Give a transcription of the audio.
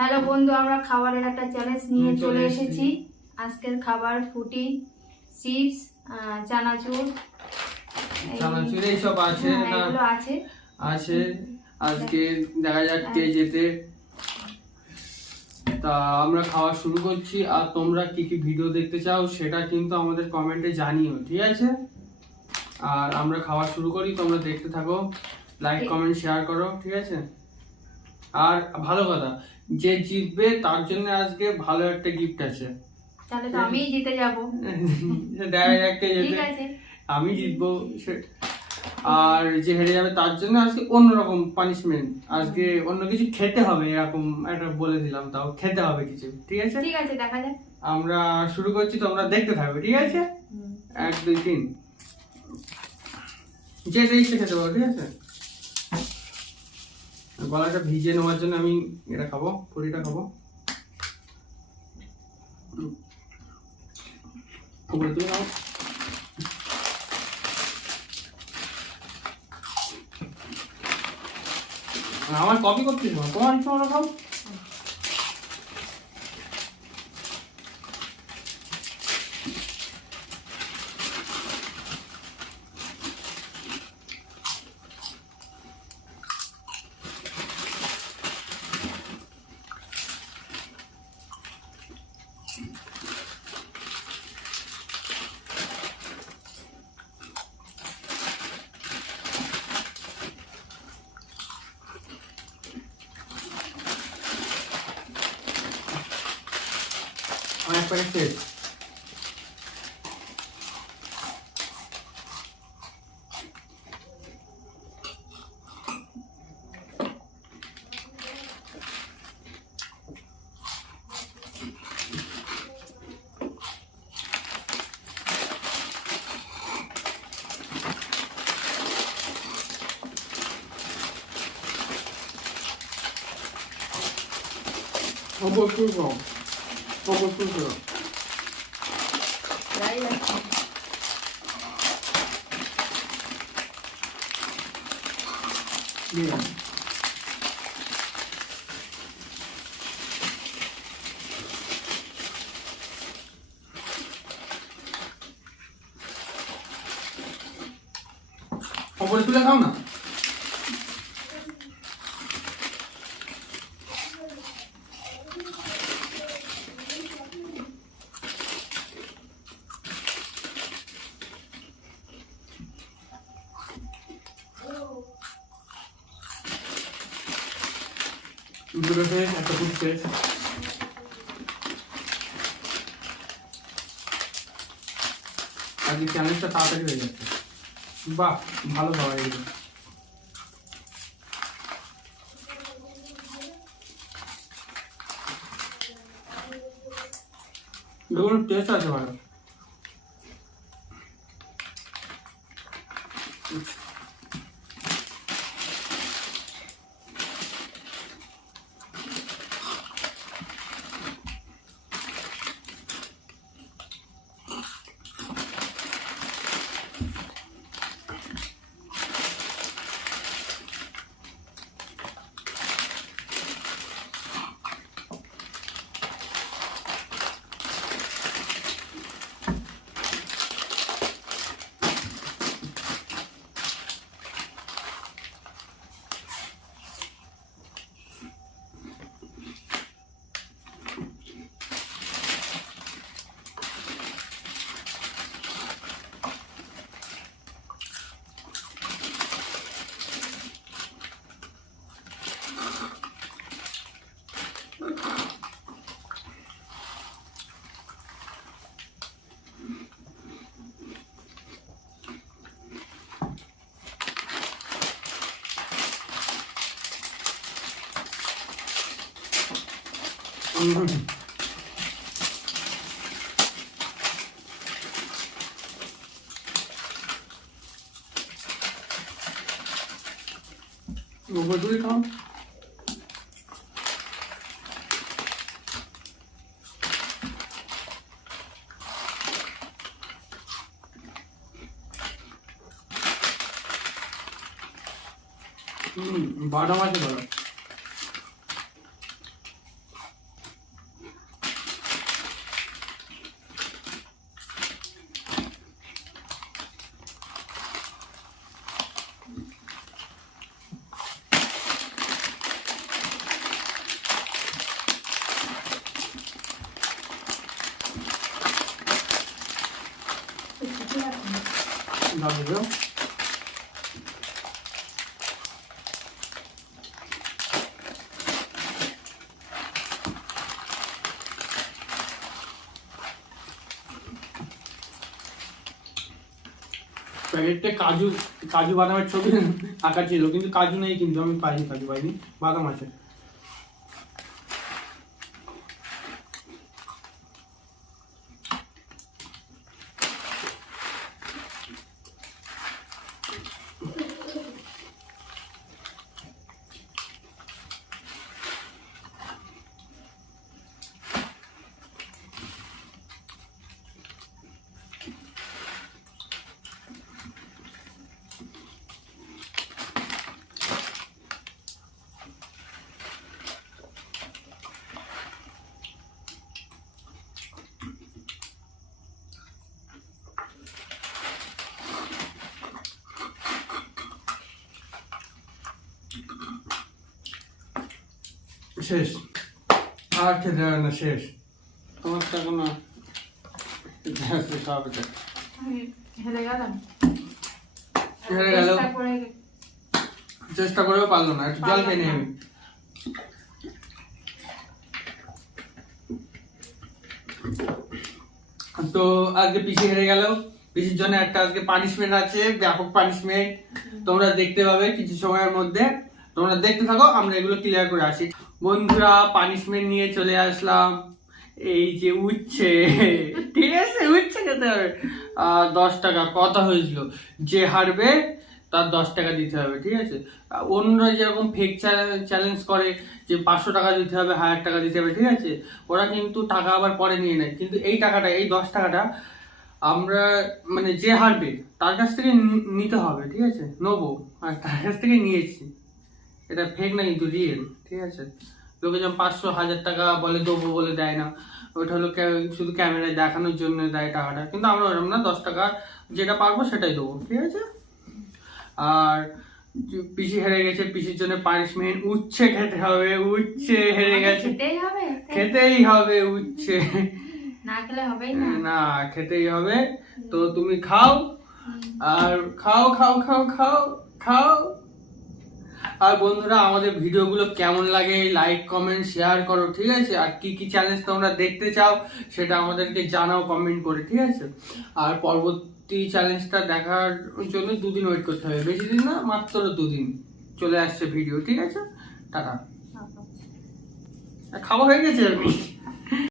Hello বন্ধু, আমরা খাবারের একটা চ্যালেঞ্জ নিয়ে চলে এসেছি। আজকের খাবার ফুটি, চিপস, চানাচুর এইসব আছে না, এগুলো আছে। আজকে দেখা যাক কে যেতে। তা আমরা খাওয়া শুরু করছি, আর তোমরা কি কি ভিডিও দেখতে চাও সেটা কিন্তু আমাদের কমেন্টে জানিও, ঠিক আছে? আর আমরা খাওয়া শুরু করি, তোমরা দেখতে থাকো, লাইক কমেন্ট শেয়ার করো, ঠিক আছে? আর ভালো কথা, যে জিতবে তার জন্য আজকে ভালো একটা গিফট আছে। তাহলে তো আমিই জিতে যাব। দেখা যাক কে ঠিক যেতে। আছে, আমি জিতবো। আর যে হেরে যাবে তার জন্য আজকে অন্যরকম পানিশমেন্ট, আজকে অন্য কিছু খেতে হবে, এরকম একটা বলে দিলাম, তাও খেতে হবে কিছু, ঠিক আছে? ঠিক আছে, দেখা যাক। আমরা শুরু করছি, তোমরা দেখতে থাকবে, ঠিক আছে? 1 2 3, যেটা ইচ্ছে খেতে পারো, ঠিক আছে? গলাটা ভিজিয়ে নেওয়ার জন্য আমি এটা খাবো, পুরিটা খাবো। উপরে তুলে নাও। আমার কপি করতেছ না, তোমার ইচ্ছা মতো খাও। অনেক প্যাকেট শেষ। অবশ্যই খাও, অবশ্যই খাও। উপরে তুলে খাও না। দুটো শেষ, একটা ফুট শেষ। আজকে চ্যালেঞ্জটা তাড়াতাড়ি হয়ে যাচ্ছে। বাহ, ভালো খাওয়া এগুলো। দেখুন টেস্ট আছে ভালো। উপরে তুলে খাও। বাদাম আছে বলো। জল দেবো। প্যাকেটে কাজু কাজু বাদামের ছবি আঁকা ছিল, কিন্তু কাজু নেই, কিন্তু আমি পাইনি, কাজু পাইনি, বাদাম আছে। শেষ, আর খেতে হবে না, শেষ। তোমার তো এখনো খাওয়াবে। আমি হেরে গেলাম, হেরে গেল, চেষ্টা করে চেষ্টা করেও পারলো না। একটু জল খেয়ে নিই আমি। তো আজকে পিসি হেরে গেল, পিসির জন্য একটা আজকে পানিশমেন্ট আছে, ব্যাপক পানিশমেন্ট। তোমরা দেখতে পাবে কিছু সময়ের মধ্যে, তোমরা দেখতে থাকো, আমরা এগুলো ক্লিয়ার করে আসি। বন্ধুরা, পানিশমেন্ট নিয়ে চলে আসলাম। এই যে উচ্ছে, ঠিক আছে, উচ্ছে খেতে হবে। 10 টাকা কথা হয়েছিল, যে হারবে তার 10 টাকা দিতে হবে, ঠিক আছে। অন্যরা যেরকম ফেক চ্যালেঞ্জ করে যে 500 টাকা দিতে হবে, 1000 টাকা দিতে হবে, ঠিক আছে, ওরা কিন্তু টাকা আবার পরে নিয়ে নেয়। কিন্তু এই টাকাটা, এই 10 টাকাটা আমরা মানে যে হারবে তার কাছ থেকে নিতে হবে, ঠিক আছে, নেবো, আর তার কাছ থেকে নিয়েছি। এটা ফেক না, কিন্তু রিয়েল, ঠিক আছে। লোকে যেমন 500 1000 টাকা বলে দেবো বলে দেয় না, ওইটা হলো শুধু ক্যামেরায় দেখানোর জন্য দেয় টাকাটা। কিন্তু আমরা ওরকম না, 10 টাকা যেটা পারবো সেটাই দেবো, ঠিক আছে। আর পিসি হেরে গেছে, পিসির জন্য পানিশমেন্ট, উচ্ছে খেতে হবে। উচ্ছে হেরে গেছে, খেতেই হবে, খেতেই হবে উচ্ছে, না খেলে হবেই না। না খেতেই হবে। তো তুমি খাও, আর খাও খাও খাও খাও খাও। আর বন্ধুরা, আমাদের ভিডিওগুলো কেমন লাগে লাইক কমেন্ট শেয়ার করো, ঠিক আছে। আর কি কি চ্যালেঞ্জ তোমরা দেখতে চাও সেটা আমাদেরকে জানাও কমেন্ট করে, ঠিক আছে। আর পরবর্তী চ্যালেঞ্জটা দেখার জন্য 2 দিন ওয়েট করতে হবে, বেশি দিন না, মাত্র 2 দিন চলে আসছে ভিডিও, ঠিক আছে। টাটা। খাওয়া হয়ে গেছে আমি।